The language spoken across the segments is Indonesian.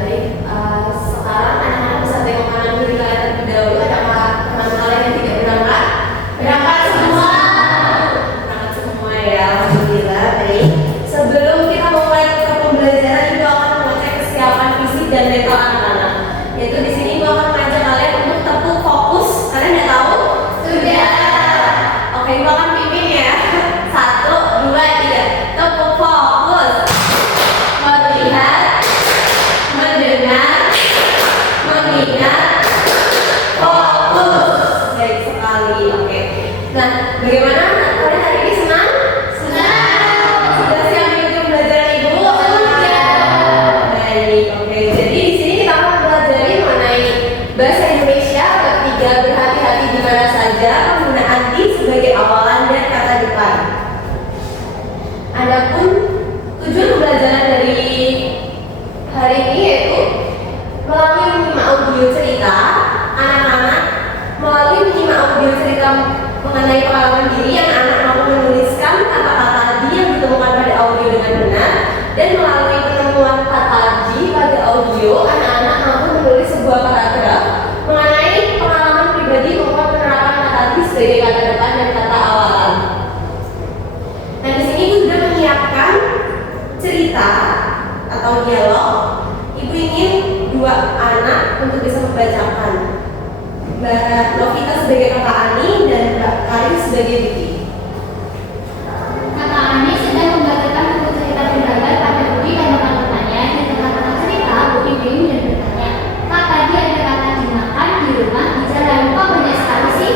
baik. Sekarang anak-anak bisa tengok kanan kiri kalian terlebih dahulu. Ada teman kalian yang tidak berangkat? Berangkat semua. Berangkat semua ya, alhamdulillah. Baik. Sebelum kita mulai ke pembelajaran, Ibu akan mengecek kesiapan fisik dan mental anak-anak. Yaitu di sini Ibu akan mengajak kalian untuk tetap fokus. Kalian udah tahu? Sudah. Oke, Ibu akan pimpin ya. 1, 2, 3. Tepuk fokus. Melihat, mendengar, mengingat, fokus. Baik sekali. Oke. Nah, bagaimana kalian hari ini senang? Senang. Sudah siap mengikuti pembelajaran Ibu? Sudah. Baik. Oke. Jadi di sini kita akan belajar mengenai bahasa Indonesia bab 3, berhati-hati di mana saja, penggunaan di sebagai awalan dan kata depan. Adapun tujuan pembelajaran dari hari ini yaitu melalui menyimak audio cerita, anak-anak melalui menyimak audio cerita mengenai pengalaman diri yang anak mampu menuliskan kata-kata di yang ditemukan pada audio dengan benar, dan melalui penemuan kata di pada audio, anak-anak mampu menulis sebuah paragraf mengenai pengalaman pribadi membuat penerapan kata di sebagai kata depan dan kata awalan. Nah, di sini Ibu sudah menyiapkan cerita atau dialog. Ibu ingin 2 anak untuk bisa membacakan. Mbak Novita sebagai kakak Ani dan Mbak Karin sebagai Budi. Kakak Ani sedang membacakan buku cerita bergambar pada Budi dan teman-temannya. Di tengah-tengah cerita, Budi bingung dan bertanya, "Kak, tadi ada kata dimakan di rumah, di jalan, kok banyak sekali sih?"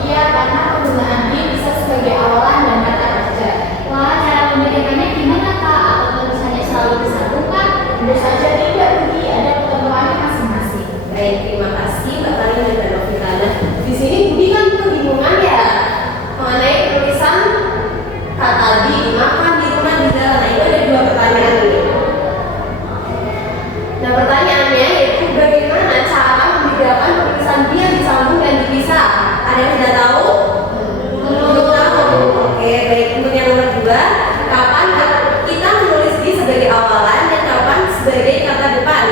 Iya, karena penggunaan di bisa sebagai awalan dan kata kerja. Wah, cara membedakannya gimana, Kak? Apa tulisannya selalu disatukan? Tentu saja tidak, Budi, ada ketentuannya masing-masing. Baik, terima kasih Mbak Karin dan Mbak Novita. Nah, di sini Budi kan kebingungan ya mengenai penulisan kata di makan di rumah di jalan. Nah, itu ada 2 pertanyaan ini. Nah, pertanyaannya yaitu bagaimana cara membedakan penulisan di yang disambung dan dipisah? Ada yang sudah tahu? Belum tahu. Oke, baik. Untuk yang nomor 2, kapan kita menulis di sebagai awalan dan kapan sebagai kata depan?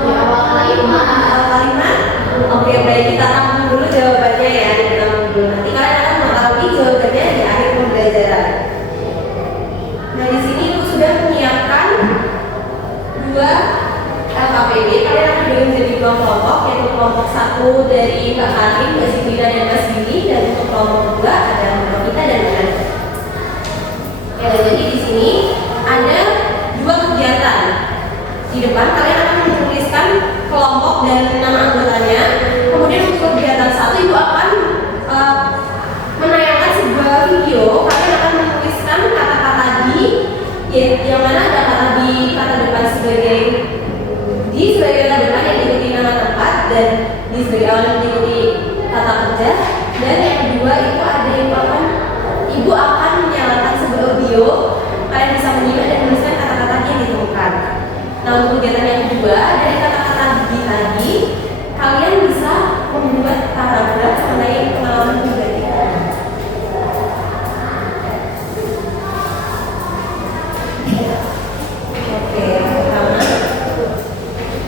Di awal kalimat. Awal kalimat? Oke, baik. Kita tampung dulu jawabannya ya. Kita tampung dulu. Nanti kalian akan mengetahui jawabannya di akhir pembelajaran. Nah, di sini Ibu sudah menyiapkan 2 LKPD. Kalian akan dibagi menjadi 2 kelompok, yaitu kelompok 1 dari Mbak Karin, Mbak Sibina, dan Mbak Sini, dan untuk kelompok 2 ada Mbak Novita dan Mbak Nanda. Ya, jadi di sini ada 2 kegiatan. Di depan kalian akan menuliskan kelompok dan nama anggotanya. Kemudian untuk kegiatan 1 Ibu akan menayangkan sebuah video. Kalian akan menuliskan kata-kata di, yang mana ada kata di kata depan sebagai di sebagai kata depan yang diikuti nama tempat, dan di sebagai awalan diikuti kata kerja. Dan yang kedua itu ada Ibu akan menyalakan sebuah audio. Kalian bisa menyimak dan menuliskan kata-kata yang ditemukan. Nah, untuk kegiatan yang kedua, dari kata-kata di tadi kalian bisa membuat paragraf mengenai pengalaman pribadi. Oke, pertama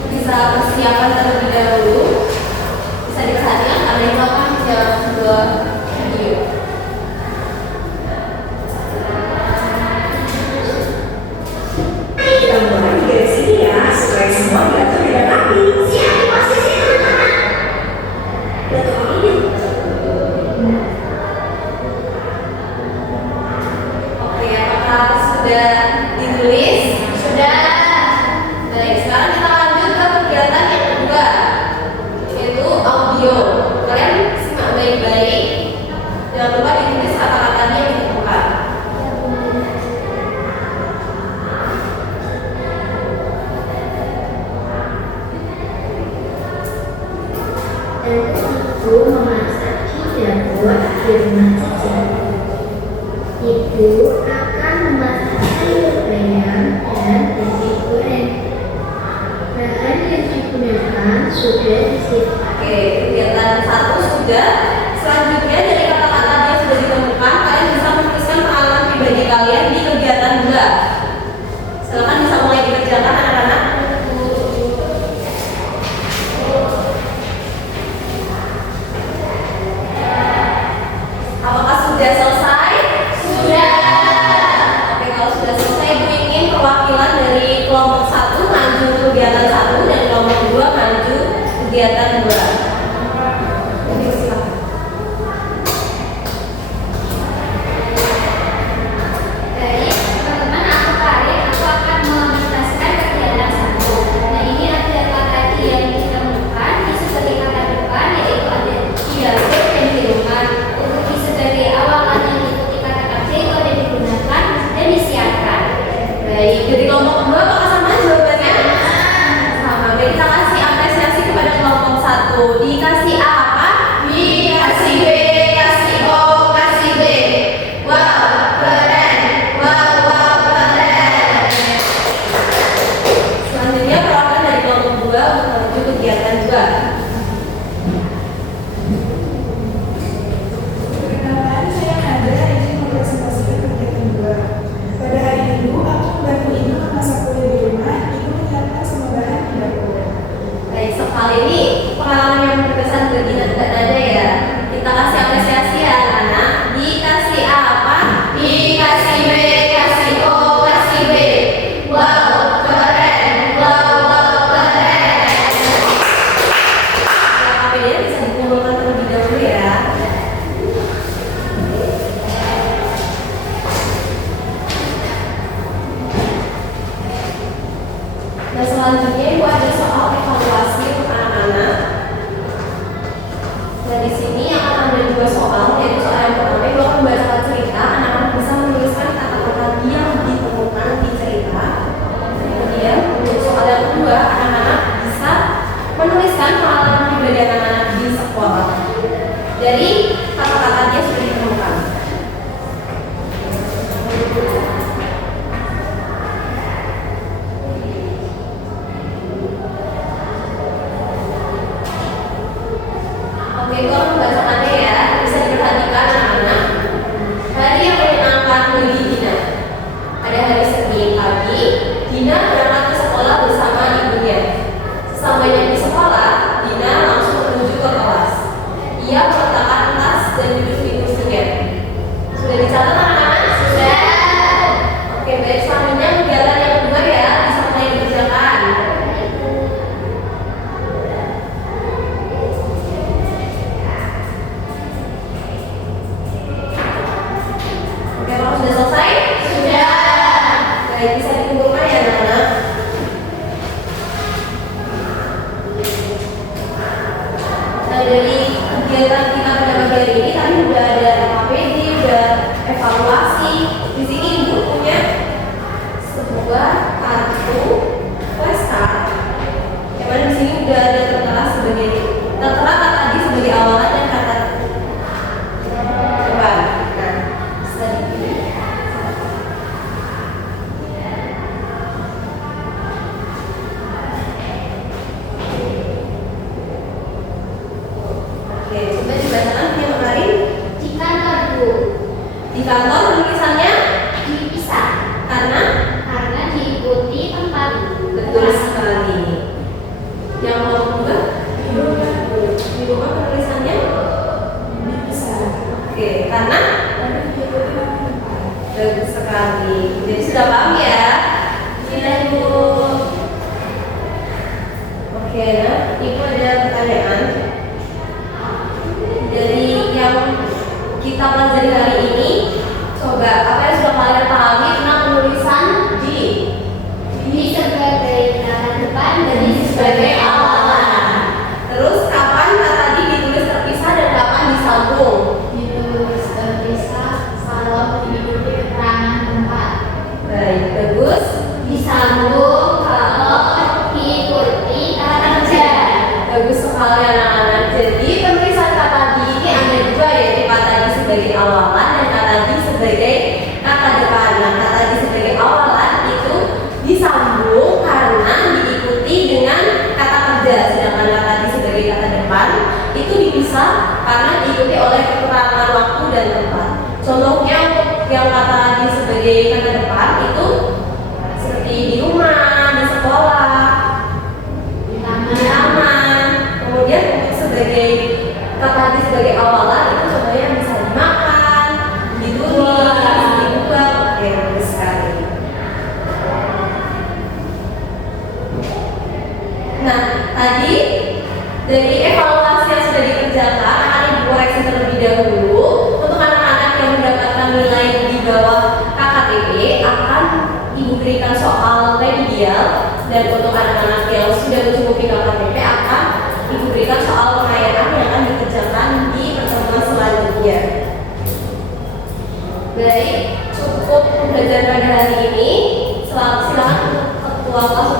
bisa persiapan terlebih dahulu. Bisa diperhatikan karena Ibu akan menjalankan sebuah video. Kita mulai dari sini ya, supaya semua diatur dengan rapi. Siap, posisi anak-anak. Betul ini. Oke, apakah sudah ditulis? Sudah. Baik, sekarang kita lanjut ke kegiatan yang kedua, yaitu audio. Kalian simak baik-baik. Jangan lupa ditulis kata-katanya yang ditemukan. Ibu memasak di dapur di rumah Cici. Ibu akan memasak sayur bayam dan nasi goreng. Bahan yang digunakan sudah disediakan. Oke, kegiatan 1 sudah. Selanjutnya dari kata-kata yang sudah ditemukan, kalian bisa menuliskan pengalaman pribadi kalian di kegiatan 2. Silakan bisa mulai dikerjakan anak-anak. Nah, selanjutnya Ibu ada soal evaluasi untuk anak-anak. Nah, di sini akan ada 2 soal, yaitu soal yang pertama Ibu akan membacakan cerita, anak-anak bisa menuliskan kata-kata yang ditemukan di cerita. Kemudian untuk soal yang kedua, anak-anak bisa menuliskan pengalaman pribadi anak-anak di sekolah dari kata-kata yang sudah ditemukan. Oke, Ibu akan membacakannya ya. Bisa diperhatikan anak-anak. Hari yang menyenangkan bagi Dina. Pada hari Senin pagi, Dina berangkat ke sekolah bersama ibunya. Sesampainya di sekolah, Dina langsung menuju ke kelas. Ia meletakkan tas dan duduk di kursinya. Sudah dicatat anak-anak? Sudah. Oke, baik. Selanjutnya kegiatan yang kedua ya, bisa mulai dikerjakan. Oke, kalau sudah selesai? Sudah. Baik, bisa dikumpulkan ya anak-anak. Nah, dari kegiatan kita pada pagi hari ini tadi udah ada KPD, udah evaluasi. Di sini Ibu punya sebuah kartu flashcard. Yang mana di sini udah ada tertera kata tadi sebagai awalan dan kata depan. Nah, bisa dipilih. Oke, coba dibacakan yang kemarin. Di kantor, Bu. Di kantor tulisannya Dipisah karena karena diikuti tempat betul sekali. Yang nomor 2 di rumah penulisannya bisa. Oke, karena bagus sekali. Jadi sudah paham ya? Sudah Ibu. Oke, nah, Ibu ada pertanyaan dari yang kita pelajari hari ini. Coba apa yang sudah kalian pahami tentang penulisan Ini sebagai kata depan dan ini sebagai awalan. Terus kapan kata tadi ditulis terpisah dan kapan disambung? ditulis terpisah kalau diikuti keterangan tempat. Baik, bagus. Disambung kalau diikuti kata kerja. Bagus sekali anak-anak. Jadi penulisan kata di ini ada 2, yaitu kata di sebagai awalan dan kata di sebagai kata depan. Nah, kata di sebagai awalan itu disambung karena diikuti dengan kata kerja, sedangkan kata di sebagai kata depan itu dipisah karena diikuti oleh keterangan waktu dan tempat. Contohnya untuk yang kata di sebagai kata depan itu seperti di rumah, di sekolah, di taman. Kemudian untuk sebagai kata di sebagai awalan itu contohnya bisa dimakan, ditulis, dibuang. Oke, bagus sekali. Nah, tadi dari evaluasi yang sudah dikerjakan akan Ibu koreksi terlebih dahulu. Untuk anak-anak yang mendapatkan nilai di bawah KKTP akan Ibu berikan soal remedial, dan untuk anak-anak yang sudah mencukupi KKTP akan Ibu berikan soal pengayaan yang akan dikerjakan di pertemuan selanjutnya. Baik, cukup pembelajaran pada hari ini. Silakan untuk ketua kelas